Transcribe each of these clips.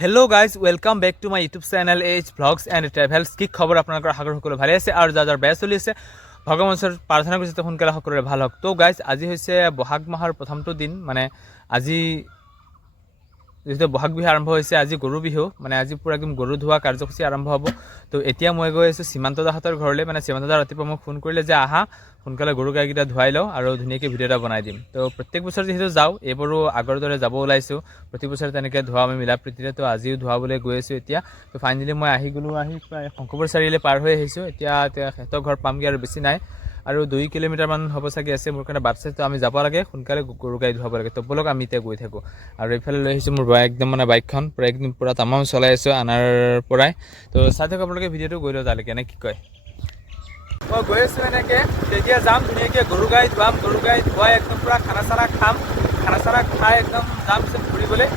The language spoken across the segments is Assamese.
Hello' guys welcome back to my YouTube channel H vlogs and travels. কি খবৰ আপোনালোকৰ? সাগৰ সকলো ভালে আছে আৰু যাৰ বেয়া চলি আছে ভগৱানৰ ওচৰত প্ৰাৰ্থনা কৰিছে সোনকালে সকলোৰে ভাল হওক। তো গাইজ আজি হৈছে বহাগ মাহৰ প্ৰথমটো দিন, মানে আজি যিহেতু বহাগ বিহু আৰম্ভ হৈছে, আজি গৰু বিহু, মানে আজি পূৰা একদম গৰু ধোৱা কাৰ্যসূচী আৰম্ভ হ'ব। তো এতিয়া মই গৈ আছোঁ সীমান্ত দাহঁতৰ ঘৰলৈ। মানে সীমান্ত দা ৰাতিপুৱা মোক ফোন কৰিলে যে আহা সোনকালে গৰু গাইকেইটা ধুৱাই লওঁ আৰু ধুনীয়াকৈ ভিডিঅ' এটা বনাই দিম। তো প্ৰত্যেক বছৰ যিহেতু যাওঁ, এইবোৰো আগৰ দৰে যাব ওলাইছোঁ, প্ৰতি বছৰে তেনেকৈ ধোৱা আমি মিলা প্ৰীতিৰে। তো আজিও ধুৱাবলৈ গৈ আছোঁ এতিয়া। তো ফাইনেলি মই আহি গ'লোঁ, আহি প্ৰায় শংকৰপুৰ চাৰিআলি পাৰ হৈ আহিছোঁ। এতিয়া সিহঁতৰ ঘৰ পামগৈ আৰু বেছি নাই, আৰু 2 কিলোমিটাৰমান হ'ব চাগে আছে। মোৰ কাৰণে বাট চাইটো আমি যাব লাগে, সোনকালে গৰু গাই ধুৱাব লাগে। তো বলক আমি এতিয়া গৈ থাকোঁ। আৰু এইফালে লৈ আহিছোঁ মোৰ একদম মানে বাইকখন পূৰা তামাম চলাই আছোঁ আনাৰ পৰাই। তো চাই থাকক আপোনালোকে ভিডিঅ'টো, গৈ লওঁ তালৈকে, নে কি কয়? মই গৈ আছোঁ এনেকৈ, তেতিয়া যাম ধুনীয়াকৈ গৰু গাই ধুৱাম, গৰু গাই ধুৱাই একদম পূৰা খানা চানা খাম, খানা চানা খাই একদম যাম পিছত ঘূৰিবলৈ,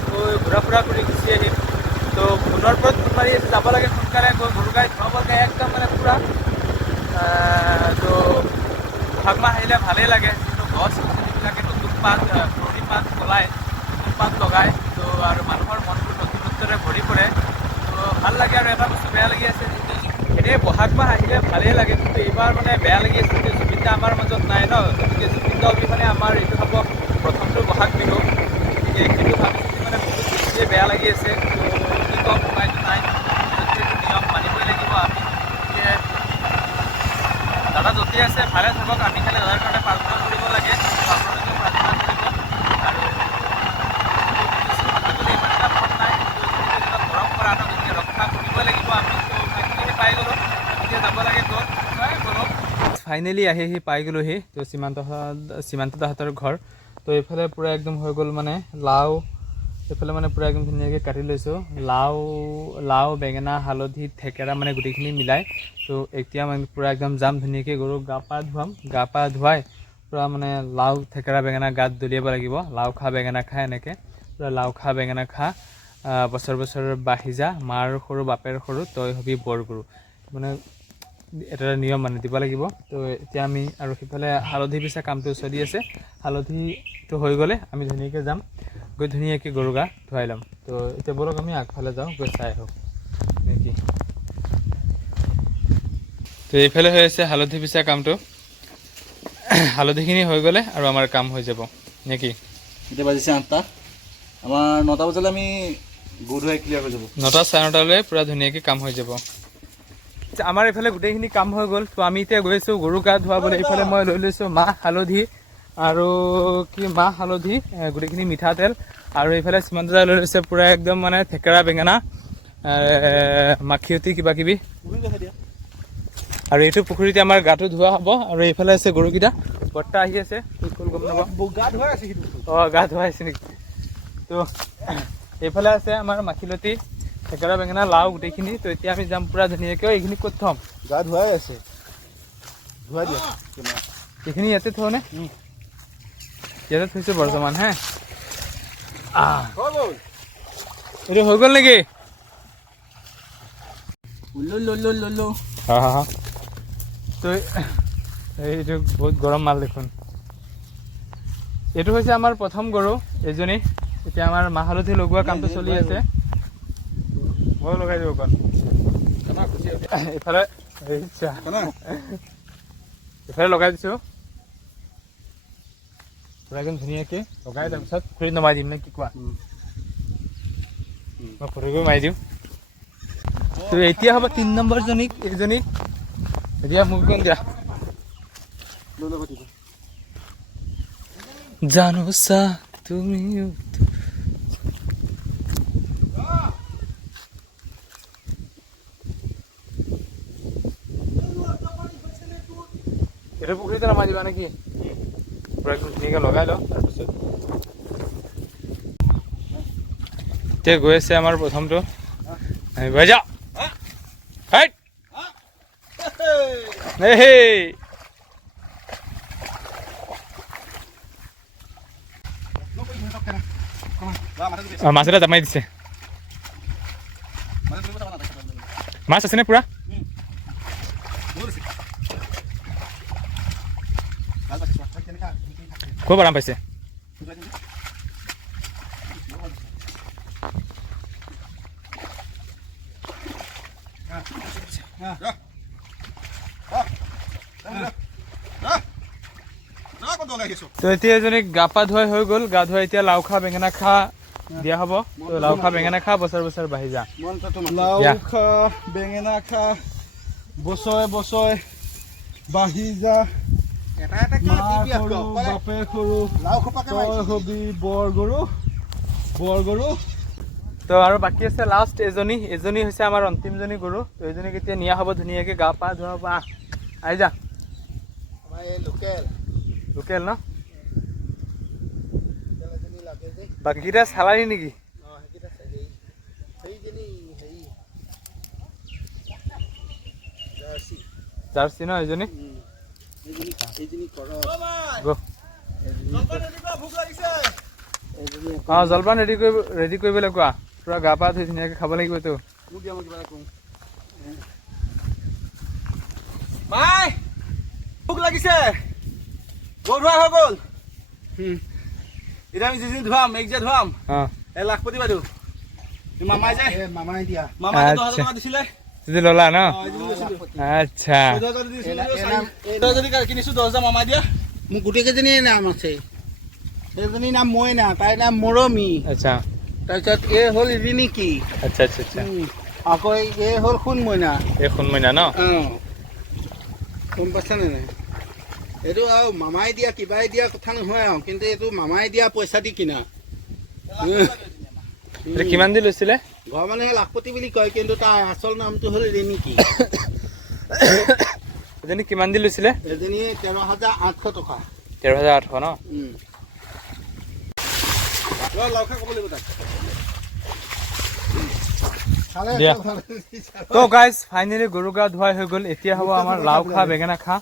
ঘূৰা ফুৰা কৰি গুচি আহিম। তো ফোনৰ ওপৰত ফোন মাৰি আছে, যাব লাগে সোনকালে, গৈ গৰু গাই ধুৱাব লাগে একদম মানে পূৰা। তো বহাগ মাহ আহিলে ভালেই লাগে, যিহেতু গছ গছনিবিলাকে নতুন পাত, পুৰণি পাত গলায়, নতুন পাত লগায়। তো আৰু মানুহৰ মনবোৰ নতুনত্বৰে ভৰি পৰে, তো ভাল লাগে। আৰু এটা বস্তু বেয়া লাগি আছে, এনেই বহাগ মাহ আহিলে ভালেই লাগে, কিন্তু এইবাৰ মানে বেয়া লাগি আছে যে জুবিন দা আমাৰ মাজত নাই ন। গতিকে জুবিন দা অবিহনে আমাৰ এইটো হ'ব প্ৰথমটো বহাগ বিহু। গতিকে সেইটো ভাবিছোঁ মানে বহুত বেছিয়ে বেয়া লাগি আছে। তো কি ক'ম, উপায়টো নাই, এইটো নিয়ম মানিবই লাগিব আমি। গতিকে দাদা য'তেই আছে ভালে থাকক, আমি খালি দাদাৰ কাৰণে প্ৰাৰ্থনা কৰিব লাগে, আপোনালোকেও প্ৰাৰ্থনা কৰিব। আৰু ইমান এটা মন নাই, এটা পৰম্পৰা ন, গতিকে ৰক্ষা কৰিবই লাগিব আমি। তো পাই গ'লোঁ, এতিয়া যাব লাগে ক'ত গ'লোঁ। ফাইনেলি আহি পাই গ'লোহি। তো সীমান্ত দাহঁতৰ ঘৰ। তো এইফালে পূৰা একদম হৈ গ'ল মানে লাও, এইফালে মানে পূৰা একদম ধুনীয়াকৈ কাটি লৈছোঁ লাও বেঙেনা হালধি থেকেৰা মানে গোটেইখিনি মিলাই। তো এতিয়া মানে পূৰা একদম যাম ধুনীয়াকৈ গৰুক গা পা ধুৱাম, গা পা ধুৱাই পূৰা মানে লাও থেকেৰা বেঙেনা গাত দলিয়াব লাগিব। লাও খা বেঙেনা খা, এনেকৈ পূৰা লাও খা বেঙেনা খা, বছৰ বছৰ বাঢ়ি যা, মাৰ সৰু বাপেৰ সৰু তই হবি বৰ গৰু, মানে এটা নিয়ম মানে দিব লাগিব। তো এতিয়া আমি আৰু সিফালে হালধি পিছা কামটো চলি আছে, হালধিটো হৈ গ'লে আমি ধুনীয়াকৈ যাম, গৈ ধুনীয়াকৈ গৰু গা ধুৱাই ল'ম। তো এতিয়া বলক আমি আগফালে যাওঁ, গৈ চাই আহোঁ নেকি। তো এইফালে হৈ আছে হালধি পিছা কামটো, হালধিখিনি হৈ গ'লে আৰু আমাৰ কাম হৈ যাব নেকি। এতিয়া বাজিছে 8টা, আমাৰ 9টা বজালৈ আমি গৰু ধুৱাই ক্লিয়াৰ হৈ যাব। 9টা 9:30লৈ পূৰা ধুনীয়াকৈ কাম হৈ যাব। আমাৰ এইফালে গোটেইখিনি কাম হৈ গ'ল। তো আমি এতিয়া গৈ আছোঁ গৰু গা ধুৱাবলৈ। এইফালে মই লৈ লৈছোঁ মাহ হালধি আৰু গোটেইখিনি মিঠাতেল, আৰু এইফালে সীমান্ত দাই লৈ লৈছে পূৰা একদম মানে থেকেৰা বেঙেনা, মাখিয়তী কিবা কিবি। আৰু এইটো পুখুৰীতে আমাৰ গাটো ধোৱা হ'ব। আৰু এইফালে আছে গৰুকেইটা, বৰ্তা আহি আছে, গম নাপাওঁ, গা ধুৱাই আছে। অঁ, গা ধুৱাই আছে নেকি? তো এইফালে আছে আমাৰ মাখিলতী থেকেৰা বেঙেনা লাও গোটেইখিনি। তো এতিয়া আমি যাম পূৰা ধুনীয়াকৈ। এইখিনি ক'ত থ'ম? গা ধুৱাই আছে, ধুৱাই দিয়া। এইখিনি ইয়াতে থওঁনে? ইয়াতে থৈছোঁ বৰ্তমান। হে, এইটো হৈ গ'ল নেকি? হা। তো এইটো বহুত গৰম মাল দেখোন। এইটো হৈছে আমাৰ প্ৰথম গৰু এজনী। এতিয়া আমাৰ মাহ হালধি লগোৱা কামটো চলি আছে, মই লগাই দিওঁ অকণ। এইফালে লগাই দিছোঁ পূৰা একদম ধুনীয়াকৈ লগাই, তাৰপিছত পুখুৰীত নমাই দিম নে কি কোৱা? মই ফটোকপি মাৰি দিওঁ। তো এতিয়া হ'ব 3 নম্বৰ জনীক, এইজনীক এতিয়া মোক দিয়া। জানো চা তুমি এইটো পুখুৰীতে নমাই দিবা নেকি? পূৰা একদম ধুনীয়াকৈ লগাই লওঁ, তাৰপিছত এতিয়া গৈ আছে আমাৰ প্ৰথমটো। গৈ যা মাছ এটা জামাই দিছে। মাছ আছেনে পূৰা? খুব আৰাম পাইছে। তো এতিয়া এজনী গা পা ধুৱাই হৈ গ'ল, গা ধুৱাই এতিয়া লাও খা বেঙেনা খা দিয়া হ'ব। তো লাও খা বেঙেনা খা বছৰ বছৰ বাঢ়ি যা। লাও খা বেঙেনা খা বছৰে বছৰে বাঢ়ি যা, মা সৰু বাপে সৰু তই হবি বৰ গৰু বৰ গৰু। তো আৰু বাকী আছে লাষ্ট এজনী হৈছে আমাৰ অন্তিমজনী গৰু। তো এজনীক এতিয়া নিয়া হ'ব ধুনীয়াকৈ গা পা ধোৱা হ'ব। আহি যা লোকেল ন, বাকীকেইটা চালানি নেকি? জাৰ্চি ন এজনী? অঁ জলপান ৰেডি কৰিবলৈ কোৱা, পুৰা গা পা ধুই ধুনীয়াকৈ খাব লাগিবতো। মাই ভোক লাগিছে, গৰু ধোৱা হৈ গ'ল। এতিয়া আমি যিজনী ধোৱাম এক যে ধোৱাম অঁ এই লাখপতি বাইদেউ মামাই যে মামাই 10,000 টকা দিছিলে, ল'লা ন? আচ্ছা কিনিছো 10,000 মামাই দিয়া। মোৰ গোটেই কেইজনীৰ নাম আছে, সেইজনীৰ নাম মইনা, তাইৰ নাম মৰমী, আচ্ছা তাৰপিছত এই হ'ল ৰিণিকি, আচ্ছা আচ্ছা আচ্ছা আকৌ এই হ'ল সোণ মইনা। এই সোণমইনা ন? গম পাইছানে নাই? এইটো আৰু মামাই দিয়া কিবাই দিয়া কথা নহয় আৰু, কিন্তু এইটো মামাই দিয়া পইচা দি কিনা। এইটো কিমান দি লৈছিলে? ঘৰৰ মানুহে লাখপতি বুলি কয়, কিন্তু তাৰ আচল নামটো হ'ল ৰিণিকি। এজনী কিমান দি লৈছিলে? এজনী 13,800 টকা। 13,800 ন? দিয়া। তো গাইজ ফাইনেলি গৰু গা ধুৱাই হৈ গ'ল। এতিয়া হ'ব আমাৰ লাও খা বেঙেনা খা।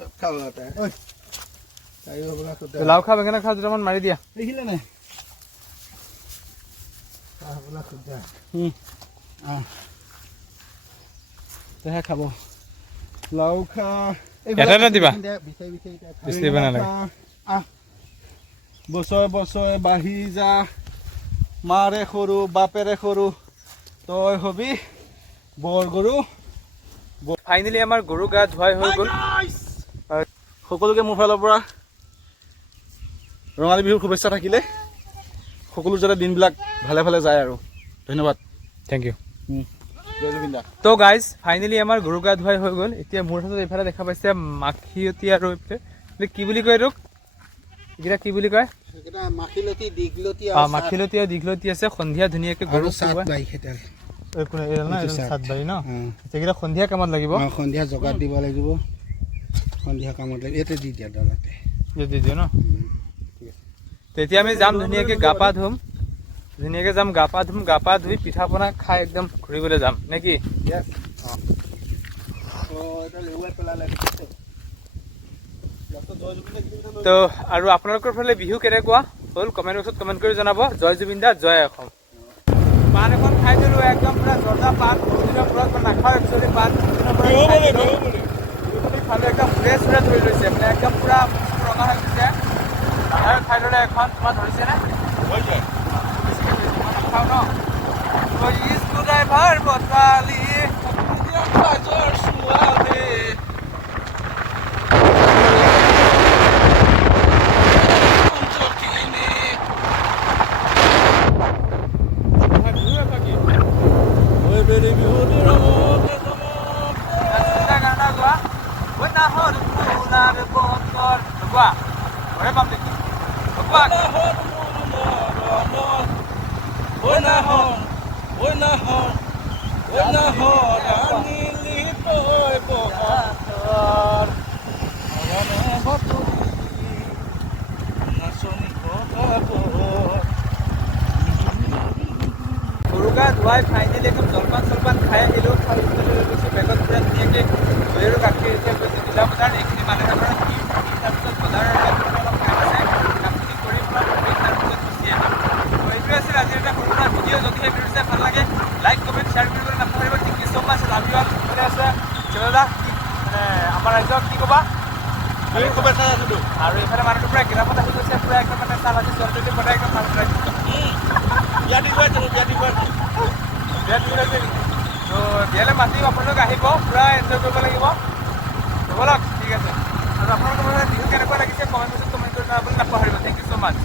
লাও খা বেঙেনা খা দুটামান মাৰি দিয়া। দেখিলে নাই? খাব লাও খা এটা দিবা, বেছি দিব নালাগে। বছৰে বছৰে বাঢ়ি যা, মাৰে সৰু বাপেৰে সৰু তই হবি বৰ গৰু। ফাইনেলি আমাৰ গৰু গা ধুৱাই হৈ গ'ল। সকলোকে মোৰ ফালৰ পৰা ৰঙালী বিহুৰ শুভেচ্ছা থাকিলে, সকলো যাতে দিনবিলাক ভালে ভালে যায় আৰু। ধন্যবাদ, থেংক ইউ। জয় জুবিন দা। তো গাইজ ফাইনেলি আমাৰ গৰু গা ধুৱাই হৈ গ'ল। এতিয়া মোৰ হাতত এইফালে দেখা পাইছে মাখিয়তী আৰু এইফালে কি বুলি কয় এইটোক? এইকেইটা কি বুলি কয়? মাখিলতী দীঘলতী মাখিলতী আৰু দীঘলতী আছে। সন্ধিয়া ধুনীয়াকৈ গৰু চাতবাৰী ন? এইকেইটা সন্ধিয়া কামত লাগিব, সন্ধিয়া জগাত দিব লাগিব, সন্ধিয়া কামত লাগিব। ইয়াতে দি দিয়া দালাতে দি দিওঁ ন? ঠিক আছে। তেতিয়া আমি যাম ধুনীয়াকৈ গা পা ধুম, ধুনীয়াকৈ যাম গা পা ধুম, গা পা ধুই পিঠা পনা খাই একদম ঘূৰিবলৈ যাম নে কি? তো আৰু আপোনালোকৰ ফালে বিহু কেনেকুৱা হ'ল কমেণ্ট বক্সত কমেণ্ট কৰি জনাব। জয় জুবিন দা, জয় অসম। পান এখন খাই দিলোঁ, একদম পুৰা জৰ্দা পান। বহুদিনৰ পৰত নাখাওঁ একচুৱেলি পান, খালোঁ একদম ফ্ৰেছ ধৰি লৈছে, মানে একদম পুৰা ৰঙা হৈ গৈছে। আৰু খাই ল'লে এখন তোমাৰ ধৰিছেনে? নাখাওঁ ন? স্কু ড্ৰাইভাৰ বটালি গা ধুৱাই ফাইনেলি একদম জলপান চলপান খাই আহিলোঁ। খাই লৈ গৈছোঁ বেগত পুৰা ধুনীয়াকৈ দৈ আৰু গাখীৰ এতিয়া গৈছোঁ জিলা বজাৰ। এইখিনি মানুহে পৰা তাৰপিছত বজাৰৰ অলপ কাম আছে, কামখিনি কৰি তাৰপিছত গুচি আহিম। এইটোৱে আছিল আজিৰ এটা সৰু সুৰা ভিডিঅ'। যদি সেই ভিডিঅ' চাই ভাল লাগে লাইক কমেণ্ট শ্বেয়াৰ কৰিবলৈ নাপাহৰিব। Thank you so' much. Love you all. ভালে আছে চিৰদা, মানে আমাৰ ৰাইজক কি ক'বা? আৰু এইফালে মানুহটো পুৰা গিৰাপত আহি গৈছে, পুৰা একদম মানে চাহ ভাজি চব্জি বনাই একদম ভাল ৰাখিছোঁ। বিয়া ঠিক আছে নেকি? তো বিয়ালৈ মাতিম, আপোনালোক আহিব, পূৰা এনজয় কৰিব লাগিব। ব'লক, ঠিক আছে। আৰু আপোনালোকৰ বিহু কেনেকুৱা লাগিছে কমেণ্ট বক্সত কমেণ্ট কৰি জনাবলৈ নাপাহৰিব। Thank you so' much.